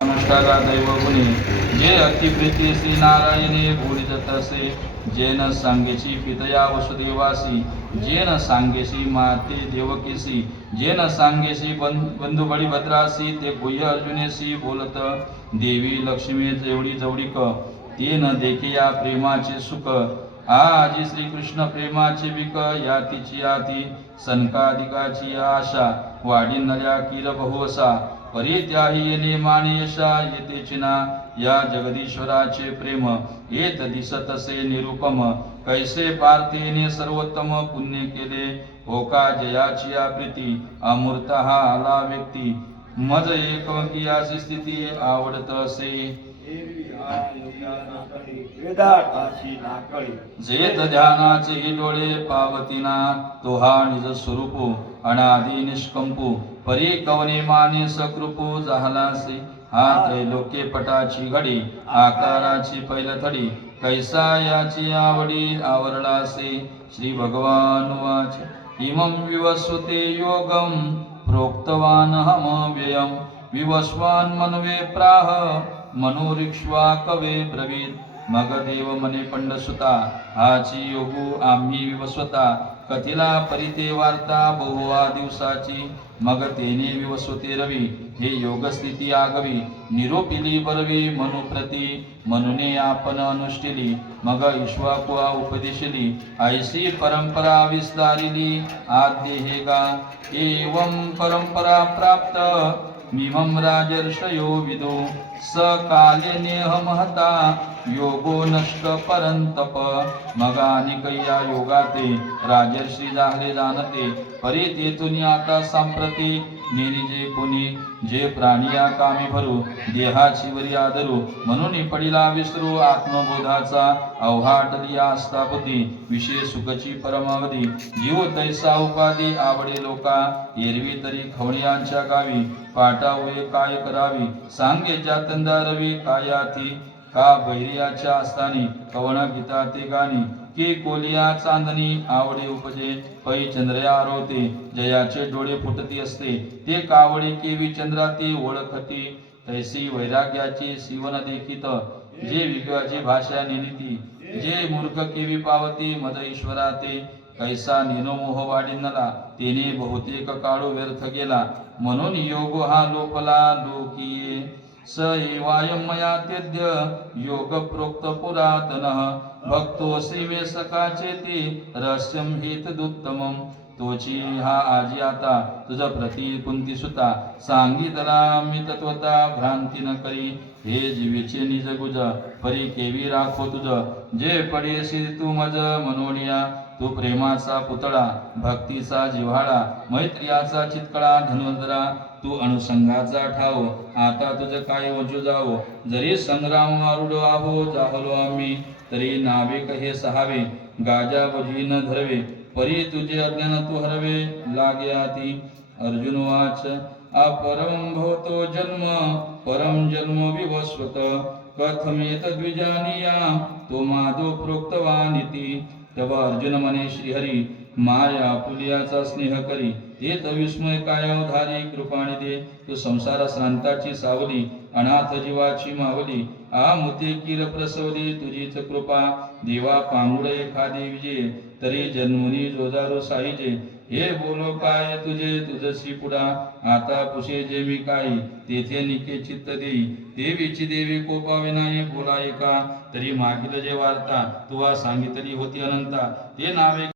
नमस्कारा दैव गुणी जे अतिप्रीती श्री नारायणे बोलित तसे जेन सांगेशी पितया वसुदेवासी जेन सांगेशी माते देवकीसी जेन सांगेशी बंधू बळीभद्रासी ते गुह्य अर्जुनेशी बोलत देवी लक्ष्मी जेवढी जवळीक ते न देखे या प्रेमाचे सुख आजी श्रीकृष्ण प्रेमाचे बिक या तिची याती सनकादिकाची आशा वाढी नल्या किर बहुवसा परी त्याही येणे मानेशा येते चिना या जगदीश्वराचे प्रेम येत दिसतसे निरुपम कैसे पार्थेने सर्वोत्तम पुण्य केले होका जयाची या प्रीती अमूर्त हा आला व्यक्ती मज एकवकियाची स्थिती आवडत असे जेत ध्यानाचे हि डोळे पावतीना तो हा निज स्वरूपो अनादि निष्कंपू परी कवने माने सकृपू झालासे हा त्रैलोक्य पटाची घडी आकाराची पैलथडी कैसा याची आवडी आवरलासे श्री भगवान वाच इमं विवस्वते योगम प्रोक्तवान हम व्ययम विवस्वान मनवे प्राह मनोरिक्ष्वा कवे ब्रवीत मग देव मने पंडसुता हाची योगू आम्ही विवस्वता कथिला परिते वार्ता बहुवा दिवसाची मग तेने विवस्वते रवी हे योगस्थिती आगवी निरोपिली बरवी मनुप्रती मनुने आपण अनुष्ठिली मग ईश्वाकुआ उपदेशिली ऐसी परंपरा विस्तारिली आद्य हे गा एवं परंपरा प्राप्त मिमं राजर्षयो विदो सकाले नेह महता योगो नष्ट परंतप मगानिकया योगाते राजर्षी झाले जाणते परी तेथून आता सांप्रती निरिजे कोणी जे प्राणिया कामी भरू देहाची वरी आदरू म्हणून पडिला विसरू आत्मबोधाचा अवघाटलिया असतापती विषय सुखची परमावधी जीव तैसा उपाधी आवडे लोका एरवी तरी खवणियांच्या गावी पाटावे काय करावी सांगे जातंदा रवी कायाती का बैरियाच्या असतानी कवण गीता ते गाणी की कोलिया चांदणी आवडे उपजे पै चंद्रया आरोते जयाचे डोळे फुटती असते ते कावडे केवी चंद्रा ते ओळखती तैसी वैराग्याची शिवन देखीत जे विज्ञाची भाषा निलिती जे मूर्ख केवी पावती मद ईश्वरा ते कैसा निनोमोह वाढिनला तेने बहुतेक काळू व्यर्थ गेला म्हणून योग हा लोपला लोकीये स एवायं मया तेद्य योग प्रोक्त पुरातन भक्तो श्रीमे सकाचेती रहस्यं हितदुत्तमं तोची हा आजी आता तुझ प्रति कुंती सुता सांगितला मी तत्वता भ्रांती न करी हे जीवेचे निज गुज परी केवी राखो तुझ जे पडेसी तू मज मनोनिया तू प्रेमाचा पुतळा भक्तीचा जिव्हाळा मैत्रियाचा चितकळा धनुर्धरा तू अनुसंगाचा ठाव आता तुझ काय वजू जावो जरी संग्राम आरूढ आहो जाहलो आम्ही तरी नाविक हे सहावे गाजा वजी न धरवे परी तुझे अज्ञान तू हरवे लागे आती अर्जुन वाच अपरम भवतो जन्म परम जन्म विवस्वत कथमेत द्विजानिया तो माधो प्रोक्तवानिती तव अर्जुन मने श्रीहरी माया पुलियाचा स्नेह करी ते विस्मय कायावधारी कृपाणी दे तू संसार श्रांताची सावली अनाथ जीवाची मावली आ मुते किर प्रसवली तुझीच कृपा देवा पांगुड एखादी विजय तरी जन्मुनी जोजारो साईजे हे बोलो काय तुझे तुझसी पुढा आता पुषे जे मी काही तेथे निके चित्त देई देवीची देवी कोपावे नाही बोला एका तरी मागील जे वार्ता तुवा सांगितली होती अनंता ते नावे